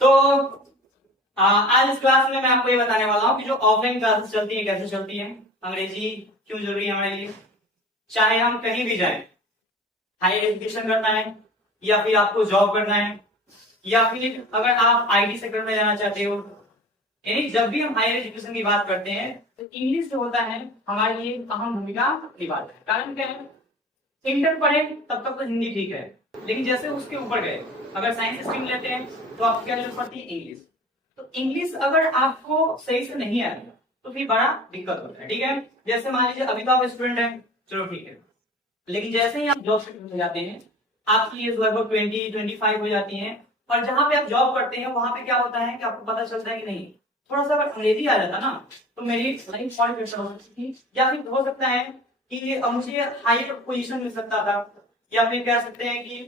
तो आज इस क्लास में मैं आपको ये बताने वाला हूँ कि जो ऑफलाइन क्लासेस चलती है कैसे चलती है, अंग्रेजी क्यों जरूरी है हमारे लिए, चाहे हम कहीं भी जाएं, हायर एजुकेशन करना है या फिर आपको जॉब करना है या फिर अगर आप आईटी सेक्टर में जाना चाहते हो। यानी जब भी हम हायर एजुकेशन की बात करते हैं तो इंग्लिश जो होता है हमारे लिए अहम भूमिका निभाता है। कारण क्या है, इंटर पढ़े तब तक तो हिंदी ठीक है, लेकिन जैसे उसके ऊपर गए, अगर साइंस स्ट्रीम लेते हैं तो आपको क्या जरूरत पड़ती है, इंग्लिश। तो इंग्लिश अगर आपको सही से नहीं आएगा तो फिर बड़ा दिक्कत होता है। ठीक है, जैसे मान लीजिए अभी तो आप स्टूडेंट हैं, चलो ठीक है, लेकिन जैसे ही आप जॉब सेक्टर में जाते हैं, आपकी एज लगभग 20-25 हो जाती है, और जहां पे आप जॉब करते हैं वहां पे क्या होता है कि आपको पता चलता है कि नहीं, थोड़ा सा अगर अंग्रेजी आ जाता ना तो मेरी लाइफ और बेटर हो सकती थी, या फिर हो सकता है कि मुझे हायर पोजीशन मिल सकता था, या फिर कह सकते हैं कि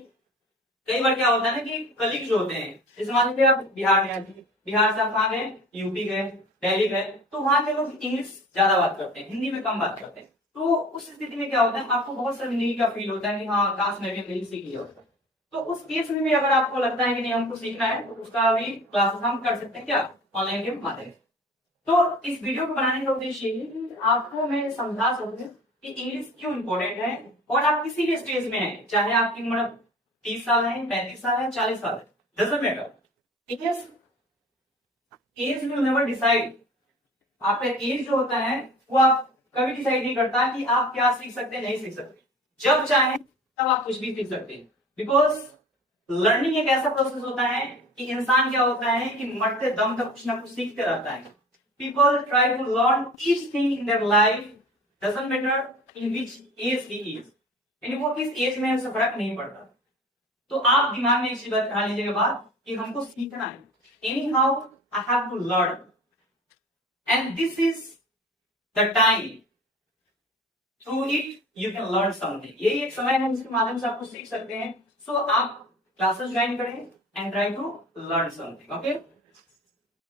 कई बार क्या होता है ना कि कलीग जो होते हैं, जैसे मान लीजिए आप बिहार में आते हैं, बिहार से आप कहाँ गए, यूपी गए, दिल्ली गए, तो वहां के लोग इंग्लिश ज्यादा बात करते हैं, हिंदी में कम बात करते हैं। तो उस स्थिति में क्या होता है, आपको बहुत शर्मिंदगी का फील होता है कि हाँ काश मैं भी इंग्लिश सीख लिया होता। तो उस केस में भी अगर आपको लगता है कि नहीं हमको सीखना है तो उसका भी क्लासेस हम कर सकते हैं, क्या, ऑनलाइन के माध्यम से। तो इस वीडियो को बनाने का उद्देश्य ये है कि आपको मैं समझा सकूं कि इंग्लिश क्यों इंपॉर्टेंट है, और आप किसी भी स्टेज में हैं, चाहे आपकी उम्र 30 साल है, 35 साल है, 40 साल है, doesn't matter. Age will never decide. आपका एज जो होता है वो आप कभी डिसाइड नहीं करता कि आप क्या सीख सकते हैं, नहीं सीख सकते। जब चाहे तब आप कुछ भी सीख सकते हैं, बिकॉज लर्निंग एक ऐसा प्रोसेस होता है कि इंसान क्या होता है कि मरते दम तक कुछ ना कुछ सीखते रहता है। People try to learn each thing in their life, doesn't matter in which age he is, यानी वो किस एज में है उससे फर्क नहीं पड़ता। तो आप दिमाग में एक चीज रखा लीजिएगा बात कि हमको सीखना है, anyhow I have to learn, and this is the time, through it you can learn something. यही एक समय है जिसके माध्यम से आपको सीख सकते हैं। सो आप क्लासेस ज्वाइन करें and try to learn something. Okay.